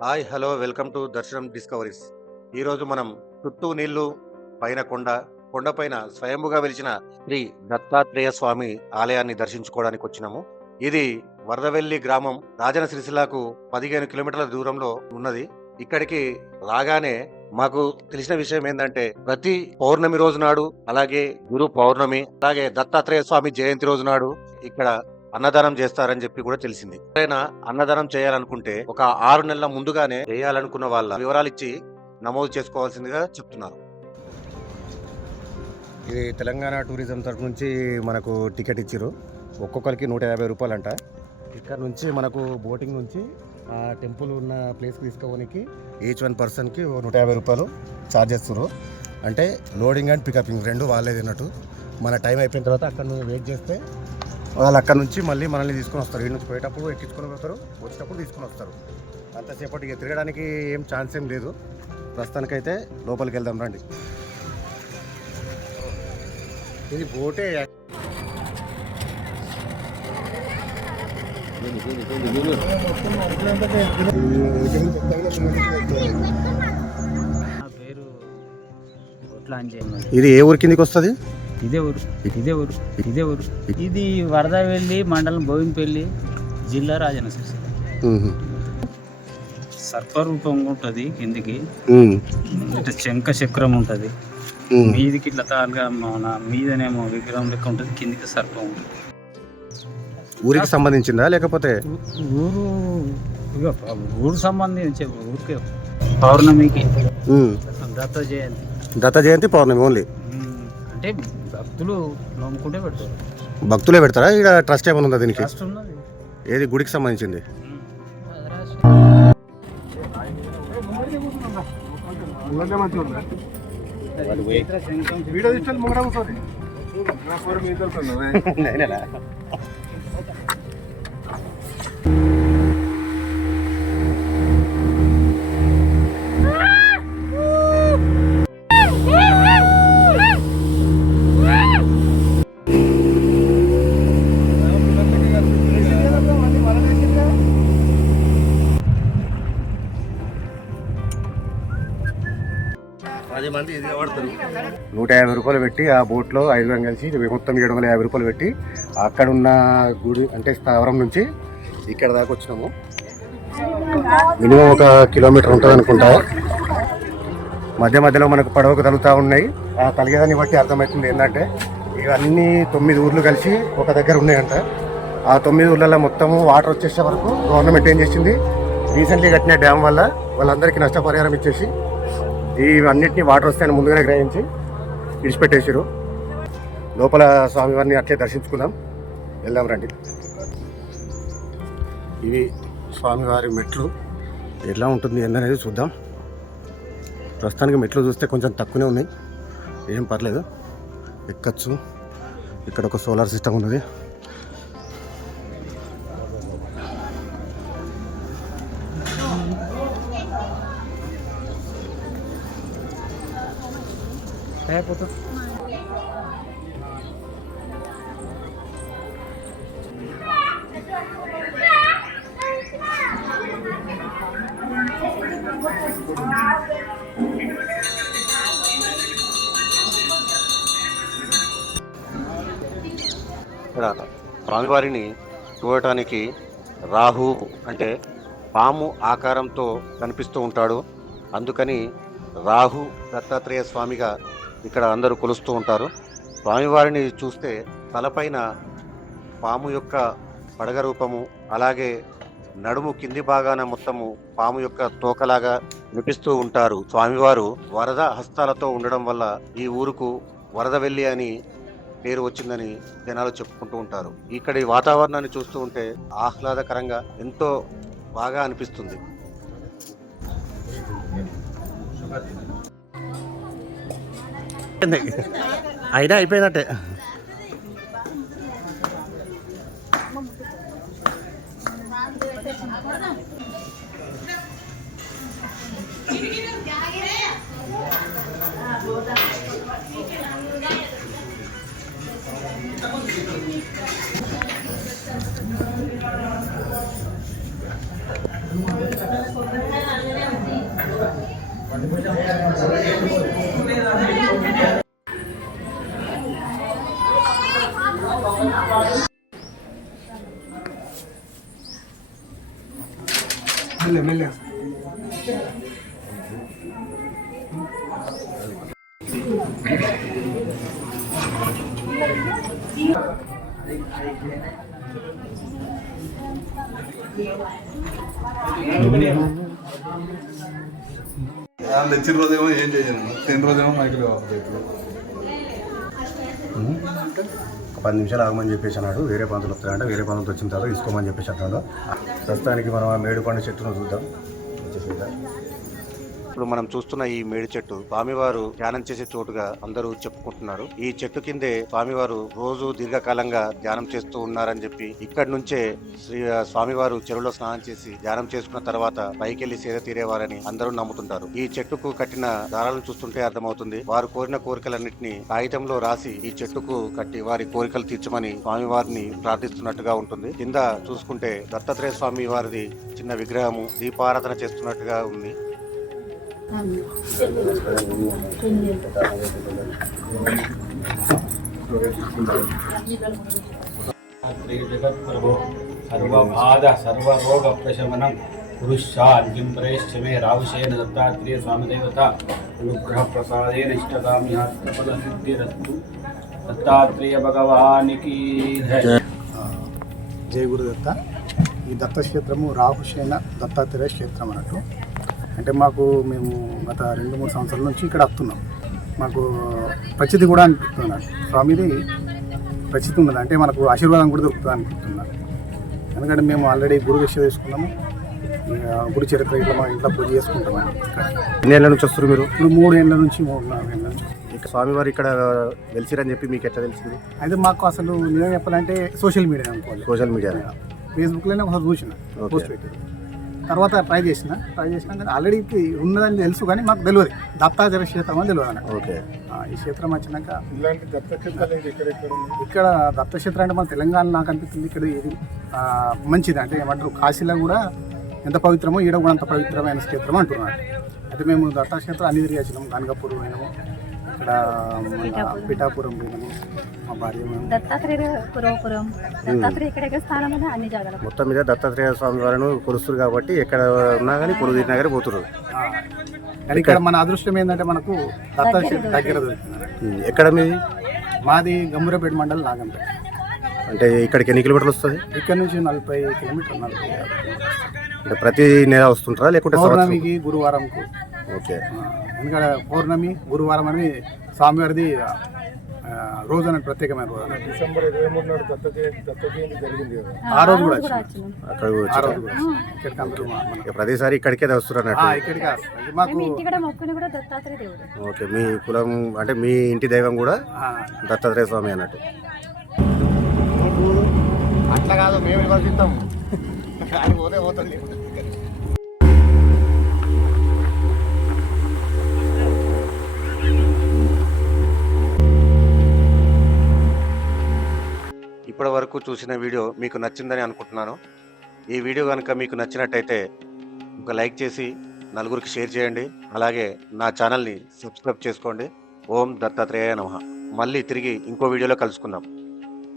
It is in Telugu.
హాయ్ హలో వెల్కమ్ టు దర్శనం డిస్కవరీస్. ఈరోజు మనం చుట్టూ నీళ్లు పైన కొండపైన స్వయంభుగా వెలిసిన శ్రీ దత్తాత్రేయ స్వామి ఆలయాన్ని దర్శించుకోవడానికి వచ్చినాము. ఇది వరదవెల్లి గ్రామం రాజన సిరిసిల్లకు 15 కిలోమీటర్ల దూరంలో ఉన్నది. ఇక్కడికి రాగానే మాకు తెలిసిన విషయం ఏంటంటే ప్రతి పౌర్ణమి రోజు నాడు, అలాగే గురు పౌర్ణమి, అలాగే దత్తాత్రేయ స్వామి జయంతి రోజు నాడు ఇక్కడ అన్నదానం చేస్తారని చెప్పి కూడా తెలిసింది. ఎవరైనా అన్నదానం చేయాలనుకుంటే ఒక 6 నెలల ముందుగానే చేయాలనుకున్న వాళ్ళ వివరాలు ఇచ్చి నమోదు చేసుకోవాల్సిందిగా చెప్తున్నారు. ఇది తెలంగాణ టూరిజం తరఫు నుంచి మనకు టికెట్ ఇచ్చారు. ఒక్కొక్కరికి 150 రూపాయలు అంట. ఇక్కడ నుంచి మనకు బోటింగ్ నుంచి ఆ టెంపుల్ ఉన్న ప్లేస్కి తీసుకోవడానికి ఈచ్ 1 పర్సన్కి 150 రూపాయలు ఛార్జ్ చేస్తారు. అంటే లోడింగ్ అండ్ పికపింగ్ రెండు వాళ్ళే తిన్నట్టు. మన టైం అయిపోయిన తర్వాత అక్కడ నుంచి వెయిట్ చేస్తే వాళ్ళు అక్కడ నుంచి మళ్ళీ మనల్ని తీసుకొని వస్తారు. ఈ నుంచి పోయేటప్పుడు ఎక్కించుకొని వస్తారు, వచ్చేటప్పుడు తీసుకొని వస్తారు. అంతసేపటి తిరగడానికి ఏం ఛాన్స్ ఏం లేదు. ప్రస్తుతానికైతే లోపలికి వెళ్దాం రండి. ఇది బోటే. ఇది ఏ ఊరి కిందికి వస్తుంది? ఇదే ఊరు. ఇది వరదవెల్లి మండలం బోయినపల్లి, జిల్లా రాజన్న సిరిసిల్ల. సర్పరూపం ఉంటుంది కిందికి, ఇట్లా శంఖ చక్రం ఉంటుంది. మీదికి ఇట్లా తాలుగా మన మీదనేమో విగ్రహం లెక్క ఉంటుంది, కిందికి సర్పం ఉంటుంది. ఊరికి సంబంధించిందా లేకపోతే ఊరు సంబంధించే ఊరికే పౌర్ణమికి దత్త జయంతి పౌర్ణమి ఓన్లీ. అంటే భక్తులు నమ్ముకుంటే పెడతారు. భక్తులే పెడతారా? ఇక్కడ ట్రస్ట్ ఏమైనా ఉందా దీనికి? ట్రస్ట్ ఉన్నది. ఏది గుడికి సంబంధించింది? మంది ఇది వాడతారు. 150 రూపాయలు పెట్టి ఆ బోట్లో 5 కలిసి మొత్తం 750 రూపాయలు పెట్టి అక్కడున్న గుడి అంటే స్థావరం నుంచి ఇక్కడ దాకా వచ్చినాము. మినిమం 1 కిలోమీటర్ ఉంటుంది అనుకుంటా. మధ్యలో మనకు పడవకు తగులుతూ ఉన్నాయి. ఆ తలిగేదాన్ని బట్టి అర్థమవుతుంది ఏంటంటే ఇవన్నీ 9 ఊర్లు కలిసి ఒక దగ్గర ఉన్నాయంట. ఆ 9 ఊర్లలో మొత్తం వాటర్ వచ్చేసే వరకు గవర్నమెంట్ ఏం చేసింది, రీసెంట్లీ కట్టిన డ్యామ్ వల్ల వాళ్ళందరికీ నష్టపరిహారం ఇచ్చేసి ఇవన్నిటిని వాటర్ వస్తాయని ముందుగానే గ్రహించి విడిచిపెట్టేసారు. లోపల స్వామివారిని అట్లే దర్శించుకుందాం, వెళ్దాం రండి. ఇవి స్వామివారి మెట్లు. ఎలా ఉంటుంది ఏందనేది చూద్దాం. ప్రస్తుతానికి మెట్లు చూస్తే కొంచెం తక్కువనే ఉన్నాయి, ఏం పర్లేదు, ఎక్కచ్చు. ఇక్కడ ఒక సోలార్ సిస్టమ్ ఉన్నది. ఇక్కడ స్వామివారిని చూడటానికి రాహు అంటే పాము ఆకారంతో కనిపిస్తూ ఉంటాడు. అందుకని రాహు దత్తాత్రేయ స్వామిగా ఇక్కడ అందరూ కొలుస్తూ ఉంటారు. స్వామివారిని చూస్తే తలపైన పాము యొక్క పడగ రూపము, అలాగే నడుము కింది భాగాన మొత్తము పాము యొక్క తోకలాగా కనిపిస్తూ ఉంటారు. స్వామివారు వరద హస్తాలతో ఉండడం వల్ల ఈ ఊరుకు వరదవెల్లి అని పేరు వచ్చిందని జనాలు చెప్పుకుంటూ ఉంటారు. ఇక్కడి వాతావరణాన్ని చూస్తూ ఉంటే ఆహ్లాదకరంగా ఎంతో బాగా అనిపిస్తుంది. అయినా అయిపోయిందంటే తెచ్చిన రోజేమో ఏం చేయను, తిన్న రోజేమో మైకులు రేట్లు. ఒక 10 నిమిషాలు ఆగమని చెప్పేసి అన్నాడు. వేరే పంతులు వస్తాయంటే వేరే పంతులు వచ్చిన తర్వాత తీసుకోమని చెప్పేసి అంటాడు. ప్రస్తుతానికి మనం ఆ మేడుపండు చెట్టును చూద్దాం. ఇప్పుడు మనం చూస్తున్న ఈ మేడి చెట్టు స్వామివారు ధ్యానం చేసే చోటుగా అందరూ చెప్పుకుంటున్నారు. ఈ చెట్టు కిందే స్వామివారు రోజు దీర్ఘకాలంగా ధ్యానం చేస్తూ ఉన్నారని చెప్పి ఇక్కడి నుంచే స్వామివారు చెరువులో స్నానం చేసి ధ్యానం చేసుకున్న తర్వాత పైకెళ్లి సేద తీరేవారని అందరూ నమ్ముతుంటారు. ఈ చెట్టుకు కట్టిన దారాలను చూస్తుంటే అర్థమవుతుంది. వారు కోరిన కోరికలన్నింటినీ కాగితంలో రాసి ఈ చెట్టుకు కట్టి వారి కోరికలు తీర్చమని స్వామివారిని ప్రార్థిస్తున్నట్టుగా ఉంటుంది. కింద చూసుకుంటే దత్తాత్రేయ స్వామి వారిది చిన్న విగ్రహము దీపారాధన చేస్తున్నట్టుగా ఉంది. జగత్ప్రభో సర్వబాధ సర్వరోగ ప్రశమనం పురుషాంతిం ప్రేష్ఠమే రావుషేణ దత్తాత్రేయ స్వామిదేవత అనుగ్రహ ప్రసాదేన ఇష్టకామ్యార్థఫల సిద్ధిరస్తు. దత్తాత్రేయ భగవానికి జయ గురుదత్త. ఈ దత్తక్షేత్రము రాహుషేన దత్తాత్రేయ క్షేత్రం అన్నట్టు. అంటే మేము గత 2-3 సంవత్సరాల నుంచి ఇక్కడ వస్తున్నాం. మాకు ప్రచితి కూడా అనిపిస్తున్నాడు, స్వామిది ప్రచితి ఉన్నది అంటే మనకు ఆశీర్వాదం కూడా దొరుకుతుంది అనిపిస్తున్నాడు. ఎందుకంటే మేము ఆల్రెడీ గురు దీక్ష తీసుకున్నాము. గురు చరిత్ర ఇట్లా మా ఇంట్లో పూజ చేసుకుంటామని. ఎన్ని ఏళ్ళ నుంచి వస్తారు మీరు? ఇప్పుడు 3 ఏళ్ళ నుంచి 3-4 ఏళ్ళ నుంచి. ఇక స్వామివారు ఇక్కడ వెలిసిరని చెప్పి మీకు ఎట్లా తెలిసింది? అయితే మాకు అసలు నిజం చెప్పాలంటే సోషల్ మీడియా అనుకోవాలి. సోషల్ మీడియా ఫేస్బుక్లోనే ఒకసారి చూసిన పోస్ట్ పెట్టారు. తర్వాత ట్రై చేసినాక ఆల్రెడీ ఉన్నదని తెలుసు కానీ మాకు తెలియదు దత్తాత్రేయ క్షేత్రం అని తెలియదు అన్నట్టు. ఓకే. ఈ క్షేత్రం వచ్చినాక ఇలాంటి దత్తక్షేత్రాలు ఇక్కడ దత్తక్షేత్రం అంటే మన తెలంగాణ నాకు అనిపిస్తుంది ఇక్కడ ఇది మంచిది. అంటే ఏమంటారు కాశీలో కూడా ఎంత పవిత్రమో ఈడ కూడా అంత పవిత్రమైన క్షేత్రం అంటున్నారు. అయితే మేము దత్తాక్షేత్రం అన్ని తిరిగి వచ్చినాము. గనగపూర్ పోయినాము, ఇక్కడ పిఠాపురం పోయినాము, మా భార్య మొత్తం మీద దత్తాత్రేయ స్వామి వారిని కొలుస్తారు కాబట్టి ఎక్కడ ఉన్నా కానీ కొలువు తీరినా కానీ పోతున్నారు. కానీ ఇక్కడ మన అదృష్టం ఏంటంటే మనకు దత్తాక్షేత్రం దగ్గర దొరుకుతుంది. ఎక్కడ మీది? మాది గంభీరపేట మండలం నాగంపేట. అంటే ఇక్కడికి ఎన్ని కిలోమీటర్లు వస్తుంది? ఇక్కడ నుంచి 40 కిలోమీటర్లు 40. అంటే ప్రతి నెల వస్తుంటారా లేకుంటే పౌర్ణమికి గురువారంకు? ఓకే. ఎందుకంటే పౌర్ణమి గురువారం అని స్వామివారిది రోజు అనేది ప్రత్యేకమైన రోజు. డిసెంబర్ 23 నాడు దత్త జయంతి జరిగింది కదా, ఆ రోజు కూడా అక్కడ ఇక్కడికి అందరూ ప్రతిసారి ఇక్కడికే వస్తున్నారు అన్నట్టు. ఇక్కడికి వస్తుంది మాకు. ఓకే. మీ కులం అంటే మీ ఇంటి దైవం కూడా దత్తాత్రేయ స్వామి అన్నట్టు. అట్లా కాదు, మేము విమర్శిస్తాం కానీ పోతే పోతుంది. ఇప్పటి వరకు చూసిన వీడియో మీకు నచ్చిందని అనుకుంటున్నాను. ఈ వీడియో కనుక మీకు నచ్చినట్టయితే ఒక లైక్ చేసి నలుగురికి షేర్ చేయండి. అలాగే నా ఛానల్ని సబ్స్క్రైబ్ చేసుకోండి. ఓం దత్తాత్రేయ నమః. మళ్ళీ తిరిగి ఇంకో వీడియోలో కలుసుకుందాం.